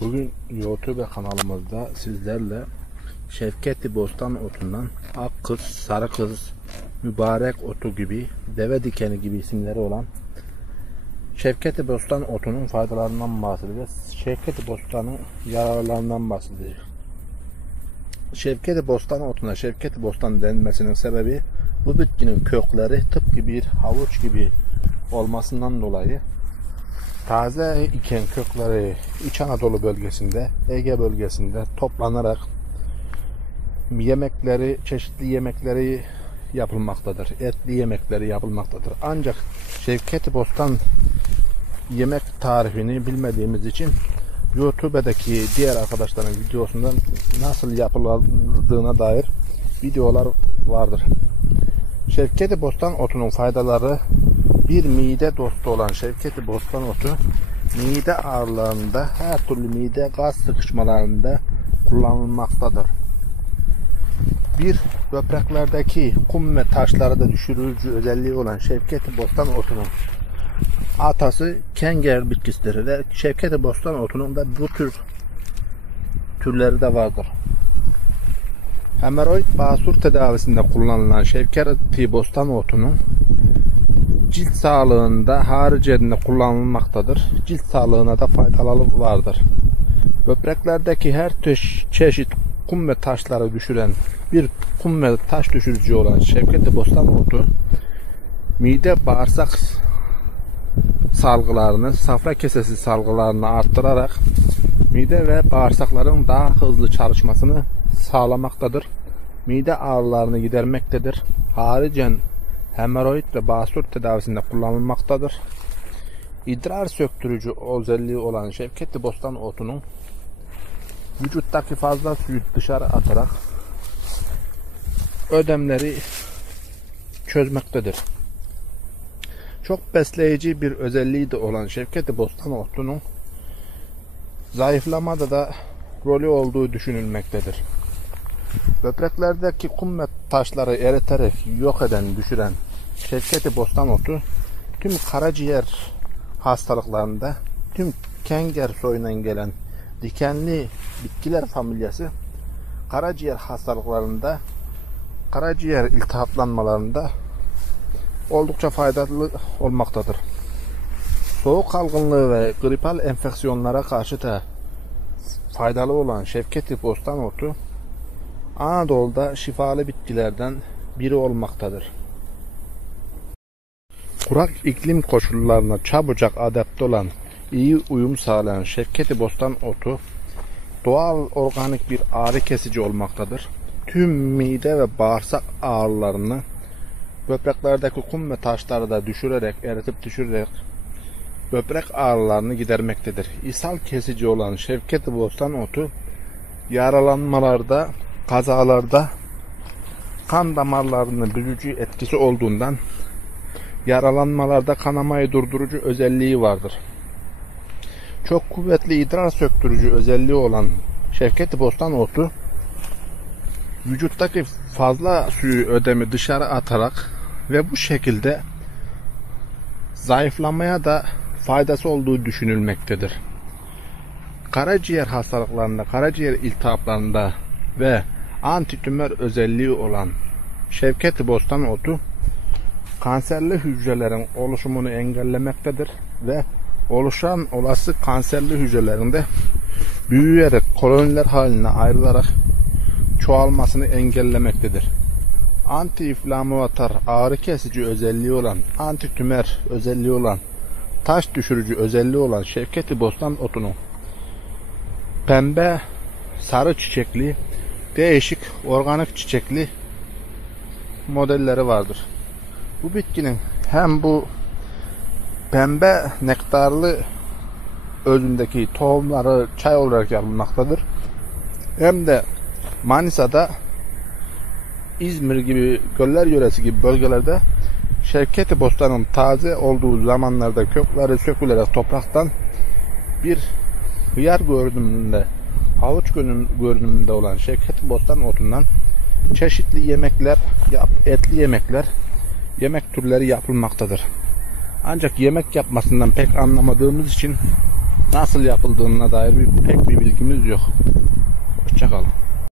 Bugün YouTube kanalımızda sizlerle Şevketi Bostan otundan ak kız, sarı kız, mübarek otu gibi, deve dikeni gibi isimleri olan Şevketi Bostan otunun faydalarından bahsedeceğiz. Şevketi Bostan'ın yararlarından bahsedeceğiz. Şevketi Bostan otuna Şevketi Bostan denmesinin sebebi bu bitkinin kökleri tıpkı bir havuç gibi olmasından dolayı taze iken kökleri İç Anadolu bölgesinde, Ege bölgesinde toplanarak yemekleri, çeşitli yemekleri yapılmaktadır. Etli yemekleri yapılmaktadır. Ancak Şevket Bostan yemek tarifini bilmediğimiz için YouTube'daki diğer arkadaşların videosundan nasıl yapıldığına dair videolar vardır. Şevketi Bostan otunun faydaları bir mide dostu olan Şevketi Bostan otu mide ağrılarında her türlü mide gaz sıkışmalarında kullanılmaktadır. Bir böbreklerdeki kum ve taşları da düşürücü özelliği olan Şevketi Bostan otunun atası kenger bitkisidir ve Şevketi Bostan otunun da bu tür türleri de vardır. Hemeroid basur tedavisinde kullanılan Şevketi Bostan otunun cilt sağlığında haricinde kullanılmaktadır. Cilt sağlığına da faydalı vardır. Böbreklerdeki her çeşit kum ve taşları düşüren bir kum ve taş düşürücü olan Şevketi Bostan otu mide bağırsak salgılarını, safra kesesi salgılarını arttırarak mide ve bağırsakların daha hızlı çalışmasını sağlamaktadır. Mide ağrılarını gidermektedir. Haricen hemoroid ve basur tedavisinde kullanılmaktadır. İdrar söktürücü özelliği olan Şevketli Bostan otunun vücuttaki fazla suyu dışarı atarak ödemleri çözmektedir. Çok besleyici bir özelliği de olan Şevketi Bostan otunun zayıflamada da rolü olduğu düşünülmektedir. Böbreklerdeki kum ve taşları eriterek yok eden, düşüren Şevketi Bostan otu tüm karaciğer hastalıklarında, tüm kenger soyundan gelen dikenli bitkiler familyası karaciğer hastalıklarında, karaciğer iltihaplanmalarında oldukça faydalı olmaktadır. Soğuk algınlığı ve gripal enfeksiyonlara karşı da faydalı olan Şevketi Bostan otu Anadolu'da şifalı bitkilerden biri olmaktadır. Kurak iklim koşullarına çabucak adapte olan, iyi uyum sağlayan Şevketi Bostan otu doğal organik bir ağrı kesici olmaktadır. Tüm mide ve bağırsak ağrılarını böbreklerdeki kum ve taşları da düşürerek, eritip düşürerek böbrek ağrılarını gidermektedir. İshal kesici olan Şevketi Bostan otu yaralanmalarda, kazalarda kan damarlarının büzücü etkisi olduğundan yaralanmalarda kanamayı durdurucu özelliği vardır. Çok kuvvetli idrar söktürücü özelliği olan Şevket Bostan otu vücuttaki fazla suyu ödemi dışarı atarak ve bu şekilde zayıflamaya da faydası olduğu düşünülmektedir. Karaciğer hastalıklarında, karaciğer iltihaplarında ve antitümör özelliği olan Şevket Bostan otu kanserli hücrelerin oluşumunu engellemektedir ve oluşan olası kanserli hücrelerinde büyüyerek koloniler haline ayrılarak çoğalmasını engellemektedir. Anti-inflamatuar ağrı kesici özelliği olan, antitümer özelliği olan, taş düşürücü özelliği olan Şevketi Bostan otunun pembe, sarı çiçekli, değişik organik çiçekli modelleri vardır. Bu bitkinin hem bu pembe nektarlı özündeki tohumları çay olarak yapılmaktadır. Hem de Manisa'da İzmir gibi göller yöresi gibi bölgelerde Şevketi Bostan'ın taze olduğu zamanlarda kökleri sökülerek topraktan bir hıyar görünümünde havuç görünümünde olan Şevketi Bostan otundan çeşitli yemekler, etli yemekler yemek türleri yapılmaktadır. Ancak yemek yapmasından pek anlamadığımız için nasıl yapıldığına dair bir, pek bir bilgimiz yok. Hoşçakalın.